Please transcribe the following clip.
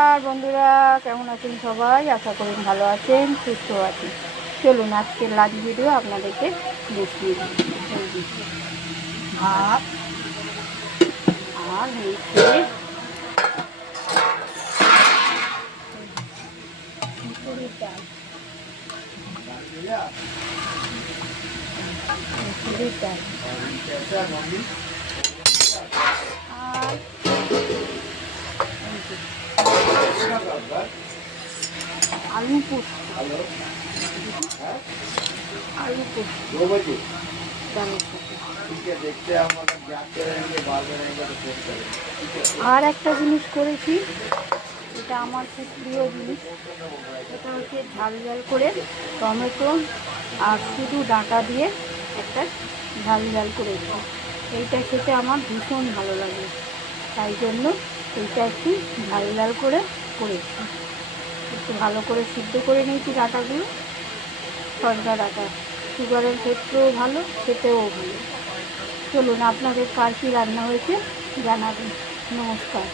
আর বন্ধুরা কেমন আছেন সবাই? আশা করি ভালো আছেন, সুস্থ আছেন। চলুন আজকের লাঞ্চ ভিডিও আপনাদেরকে দেখিয়ে দিই। ভাত আর হয়েছে মুসুরির ডাল। মুসুরির ডাল আর আলু পোস্ত। আলু পোস্ত ডালের সাথে। আর একটা জিনিস করেছি, এটা আমার খুব প্রিয় জিনিস। এটা হচ্ছে ঝাল ঝাল করে টমেটো আর শুধু ডাঁটা দিয়ে একটা ঝাল ঝাল করেছি। এইটা খেতে আমার ভীষণ ভালো লাগে, তাই জন্য এইটা একটু ঝাল ঝাল করে করেছি। একটু ভালো করে সিদ্ধ করে নিয়েছি ডাঁটাগুলো, সজনা ডাঁটা। সুগারের ক্ষেত্রেও ভালো, খেতেও ভালো। চলুন আপনাদের কার কী রান্না হয়েছে জানাবেন। নমস্কার।